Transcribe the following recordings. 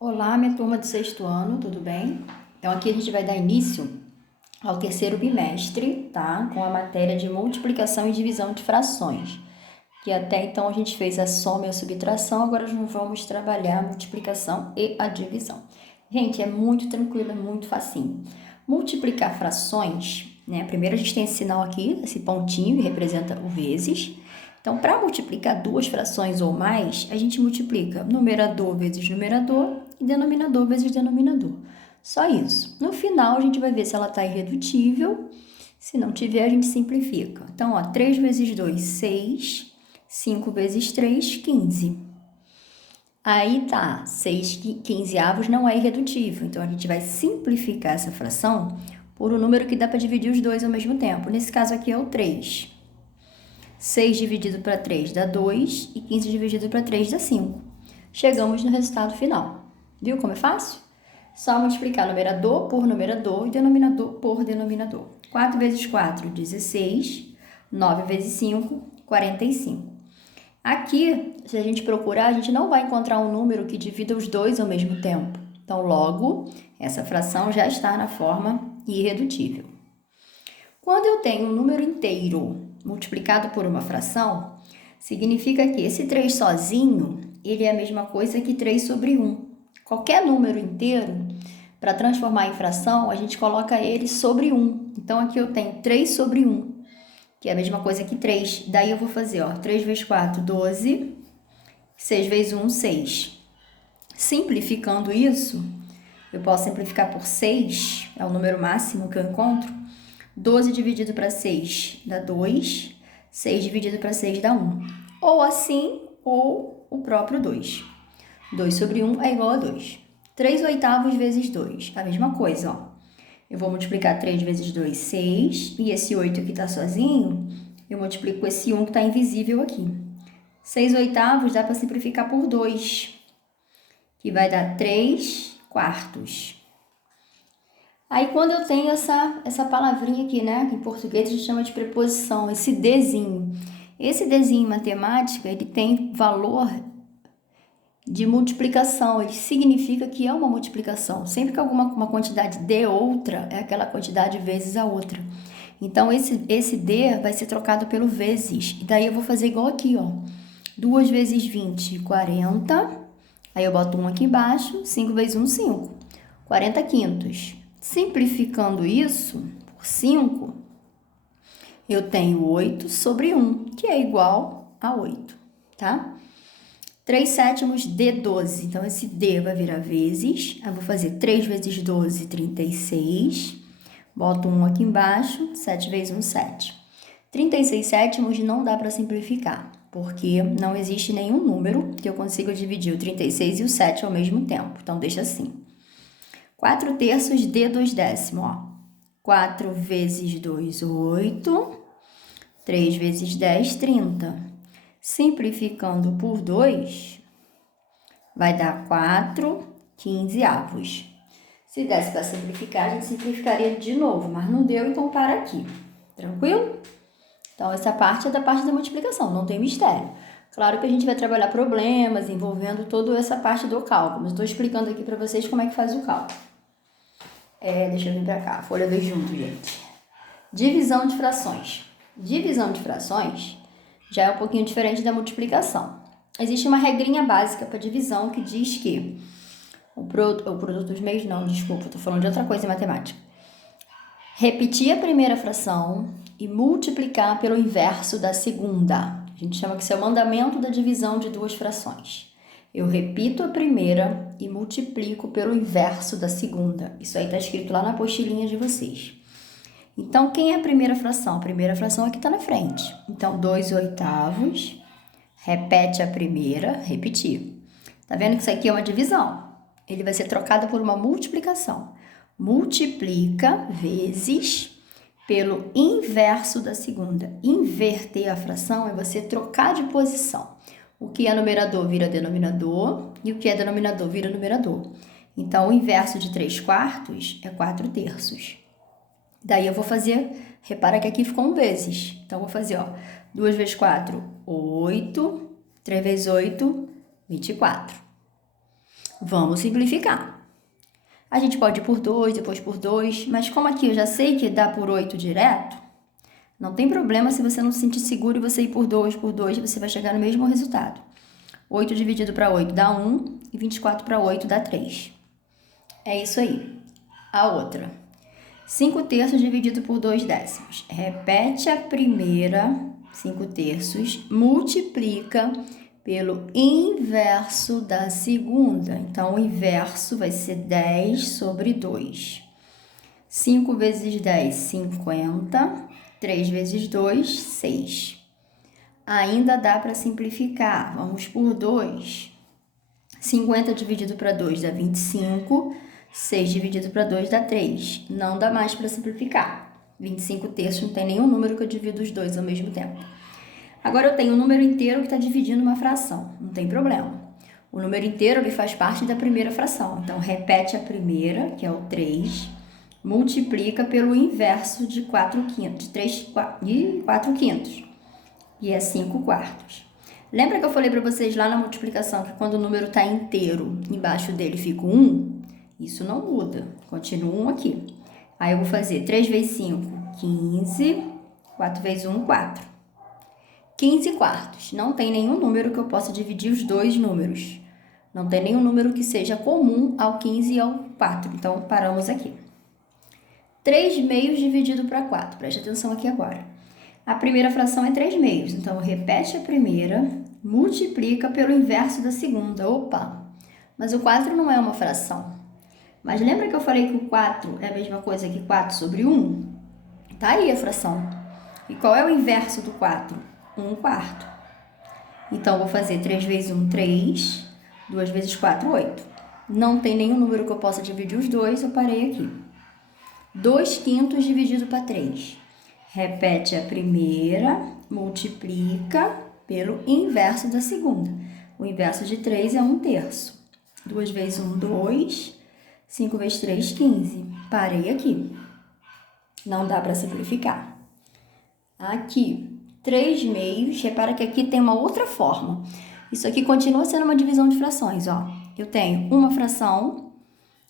Olá, minha turma do sexto ano, tudo bem? Então, aqui a gente vai dar início ao terceiro bimestre, tá? Com a matéria de multiplicação e divisão de frações. Que até então a gente fez a soma e a subtração, agora nós vamos trabalhar a multiplicação e a divisão. Gente, é muito tranquilo, é muito facinho. Multiplicar frações, né? Primeiro a gente tem esse sinal aqui, esse pontinho que representa o vezes. Então, para multiplicar duas frações ou mais, a gente multiplica numerador vezes numerador e denominador vezes denominador. Só isso. No final, a gente vai ver se ela está irredutível. Se não tiver, a gente simplifica. Então, ó, 3 vezes 2, 6. 5 vezes 3, 15. Aí tá, 6 quinzeavos não é irredutível. Então, a gente vai simplificar essa fração por um número que dá para dividir os dois ao mesmo tempo. Nesse caso aqui é o 3. 6 dividido para 3 dá 2 e 15 dividido para 3 dá 5. Chegamos no resultado final. Viu como é fácil? Só multiplicar numerador por numerador e denominador por denominador. 4 vezes 4, 16. 9 vezes 5, 45. Aqui, se a gente procurar, a gente não vai encontrar um número que divida os dois ao mesmo tempo. Então, logo, essa fração já está na forma irredutível. Quando eu tenho um número inteiro multiplicado por uma fração, significa que esse 3 sozinho, ele é a mesma coisa que 3 sobre 1. Qualquer número inteiro, para transformar em fração, a gente coloca ele sobre 1. Então, aqui eu tenho 3 sobre 1, que é a mesma coisa que 3. Daí eu vou fazer, ó, 3 vezes 4, 12. 6 vezes 1, 6. Simplificando isso, eu posso simplificar por 6, é o número máximo que eu encontro. 12 dividido para 6 dá 2. 6 dividido para 6 dá 1. Ou assim, ou o próprio 2. 2 sobre 1 é igual a 2. 3 oitavos vezes 2, a mesma coisa, ó. Eu vou multiplicar 3 vezes 2, 6. E esse 8 aqui está sozinho, eu multiplico esse 1 que está invisível aqui. 6 oitavos dá para simplificar por 2, que vai dar 3 quartos. Aí, quando eu tenho essa palavrinha aqui, né, que em português a gente chama de preposição, esse Dzinho. Esse Dzinho em matemática, ele tem valor de multiplicação, ele significa que é uma multiplicação. Sempre que uma quantidade de outra, é aquela quantidade vezes a outra. Então, esse D vai ser trocado pelo vezes. E daí eu vou fazer igual aqui, ó. 2 vezes 20, 40. Aí eu boto 1 aqui embaixo. 5 vezes 1, 5. 40 quintos. Simplificando isso por 5, eu tenho 8 sobre 1, que é igual a 8, tá? 3 sétimos de 12. Então, esse D vai virar vezes. Eu vou fazer 3 vezes 12, 36. Boto 1 aqui embaixo. 7 vezes 1, 7. 36 sétimos não dá para simplificar, porque não existe nenhum número que eu consiga dividir o 36 e o 7 ao mesmo tempo. Então, deixa assim. 4 terços de 2 décimos, ó. 4 vezes 2, 8. 3 vezes 10, 30. Simplificando por 2, vai dar 4 quinzeavos. Se desse para simplificar, a gente simplificaria de novo, mas não deu, então para aqui. Tranquilo? Então, essa parte é da parte da multiplicação, não tem mistério. Claro que a gente vai trabalhar problemas envolvendo toda essa parte do cálculo, mas estou explicando aqui para vocês como é que faz o cálculo. Deixa eu vir para cá, folha 2 junto, gente. Divisão de frações. Divisão de frações já é um pouquinho diferente da multiplicação. Existe uma regrinha básica para divisão que diz que o produto dos meios, não, desculpa, estou falando de outra coisa em matemática. Repetir a primeira fração e multiplicar pelo inverso da segunda. A gente chama que isso é o mandamento da divisão de duas frações. Eu repito a primeira e multiplico pelo inverso da segunda. Isso aí está escrito lá na apostilinha de vocês. Então, quem é a primeira fração? A primeira fração aqui está na frente. Então, 2 oitavos, repete a primeira, repetir. Tá vendo que isso aqui é uma divisão? Ele vai ser trocado por uma multiplicação. Multiplica vezes pelo inverso da segunda. Inverter a fração é você trocar de posição. O que é numerador vira denominador e o que é denominador vira numerador. Então, o inverso de 3 quartos é 4 terços. Daí eu vou fazer, repara que aqui ficou um vezes. Então, eu vou fazer, ó, 2 vezes 4, 8. 3 vezes 8, 24. Vamos simplificar. A gente pode ir por 2, depois por 2, mas como aqui eu já sei que dá por 8 direto, não tem problema se você não se sentir seguro e você ir por 2, você vai chegar no mesmo resultado. 8 dividido para 8 dá 1 e 24 para 8 dá 3. É isso aí. A outra. 5 terços dividido por 2 décimos. Repete a primeira, 5 terços, multiplica pelo inverso da segunda. Então, o inverso vai ser 10 sobre 2. 5 vezes 10, 50. 3 vezes 2, 6. Ainda dá para simplificar. Vamos por 2. 50 dividido para 2 dá 25. 6 dividido para 2 dá 3. Não dá mais para simplificar. 25 terços não tem nenhum número que eu divido os dois ao mesmo tempo. Agora eu tenho um número inteiro que está dividindo uma fração. Não tem problema. O número inteiro ele faz parte da primeira fração. Então, repete a primeira, que é o 3, multiplica pelo inverso de 4 quintos. 4 quintos. E é 5 quartos. Lembra que eu falei para vocês lá na multiplicação que quando o número está inteiro, embaixo dele fica 1? Isso não muda. Continua 1 aqui. Aí eu vou fazer 3 vezes 5, 15. 4 vezes 1, 4. 15 quartos. Não tem nenhum número que eu possa dividir os dois números. Não tem nenhum número que seja comum ao 15 e ao 4. Então, paramos aqui. 3 meios dividido para 4. Preste atenção aqui agora. A primeira fração é 3 meios. Então, repete a primeira, multiplica pelo inverso da segunda. Opa! Mas o 4 não é uma fração. Mas lembra que eu falei que o 4 é a mesma coisa que 4 sobre 1? Tá aí a fração. E qual é o inverso do 4? 1 quarto. Então, eu vou fazer 3 vezes 1, 3. 2 vezes 4, 8. Não tem nenhum número que eu possa dividir os dois, eu parei aqui. 2 quintos dividido para 3. Repete a primeira, multiplica pelo inverso da segunda. O inverso de 3 é 1 terço. 2 vezes 1, 2. 5 vezes 3, 15. Parei aqui. Não dá para simplificar. Aqui, 3 meios. Repara que aqui tem uma outra forma. Isso aqui continua sendo uma divisão de frações, ó. Eu tenho uma fração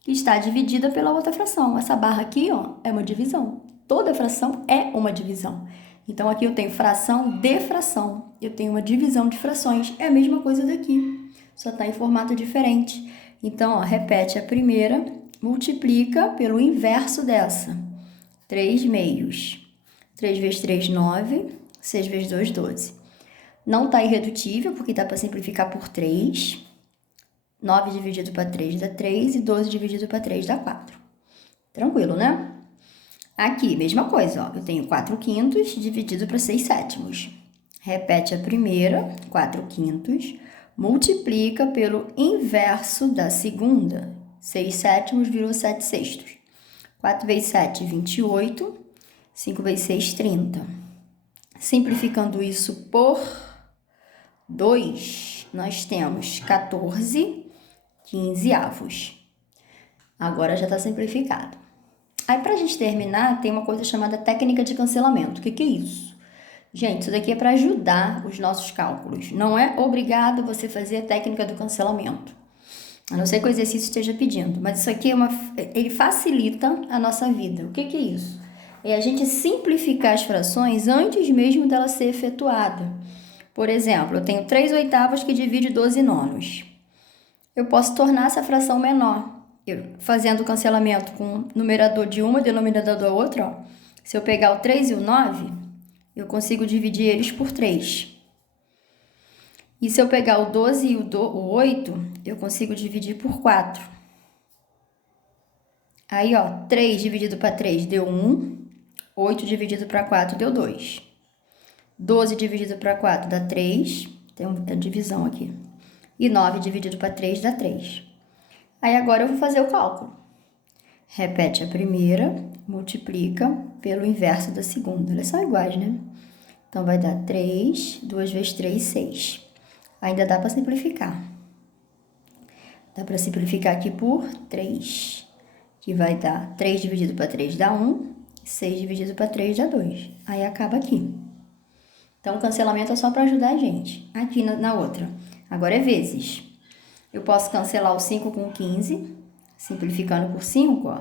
que está dividida pela outra fração. Essa barra aqui, ó, é uma divisão. Toda fração é uma divisão. Então, aqui eu tenho fração de fração. Eu tenho uma divisão de frações. É a mesma coisa daqui, só está em formato diferente. Então, ó, repete a primeira, multiplica pelo inverso dessa. 3 meios. 3 vezes 3, 9. 6 vezes 2, 12. Não está irredutível, porque dá para simplificar por 3. 9 dividido para 3 dá 3 e 12 dividido para 3 dá 4. Tranquilo, né? Aqui, mesma coisa, ó. Eu tenho 4 quintos dividido para 6 sétimos. Repete a primeira, 4 quintos, multiplica pelo inverso da segunda. 6 sétimos virou 7 sextos. 4 vezes 7, 28. 5 vezes 6, 30. Simplificando isso por 2, nós temos 14 quinzeavos. Agora já está simplificado. Aí, para a gente terminar, tem uma coisa chamada técnica de cancelamento. O que é isso? Gente, isso daqui é para ajudar os nossos cálculos. Não é obrigado você fazer a técnica do cancelamento. A não ser que o exercício esteja pedindo. Mas isso aqui ele facilita a nossa vida. O que é isso? É a gente simplificar as frações antes mesmo dela ser efetuada. Por exemplo, eu tenho 3 oitavos que divide 12 nonos. Eu posso tornar essa fração menor. Fazendo o cancelamento com numerador de uma e denominador da outra, ó. Se eu pegar o 3 e o 9, eu consigo dividir eles por 3. E se eu pegar o 12 e o 8, eu consigo dividir por 4. Aí, ó, 3 dividido para 3 deu 1. 8 dividido para 4 deu 2. 12 dividido para 4 dá 3. Tem uma divisão aqui. E 9 dividido para 3 dá 3. Aí agora eu vou fazer o cálculo. Repete a primeira, multiplica pelo inverso da segunda. Elas são iguais, né? Então, vai dar 3, 2 vezes 3, 6. Ainda dá para simplificar. Dá para simplificar aqui por 3, que vai dar 3 dividido para 3 dá 1, 6 dividido para 3 dá 2. Aí acaba aqui. Então, o cancelamento é só para ajudar a gente. Aqui na outra. Agora é vezes. Eu posso cancelar o 5 com 15, simplificando por 5, ó.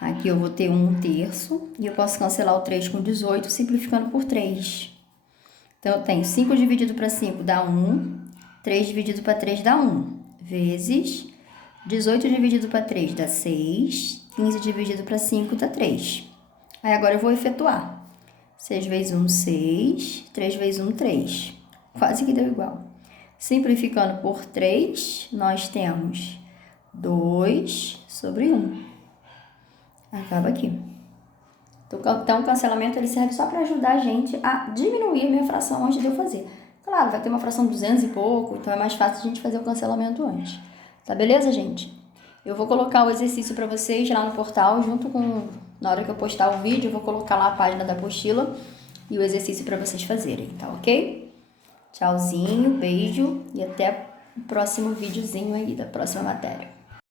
Aqui eu vou ter 1/3 e eu posso cancelar o 3 com 18, simplificando por 3. Então, eu tenho 5 dividido para 5 dá 1, 3 dividido para 3 dá 1, vezes 18 dividido para 3 dá 6, 15 dividido para 5 dá 3. Aí agora eu vou efetuar. 6 vezes 1, 6, 3 vezes 1, 3. Quase que deu igual. Simplificando por 3, nós temos 2 sobre 1. Acaba aqui. Então, o cancelamento ele serve só para ajudar a gente a diminuir a minha fração antes de eu fazer. Claro, vai ter uma fração de 200 e pouco, então é mais fácil a gente fazer o cancelamento antes. Tá beleza, gente? Eu vou colocar o exercício para vocês lá no portal, junto com... Na hora que eu postar o vídeo, eu vou colocar lá a página da apostila e o exercício para vocês fazerem, tá ok? Tchauzinho, beijo e até o próximo videozinho aí da próxima matéria.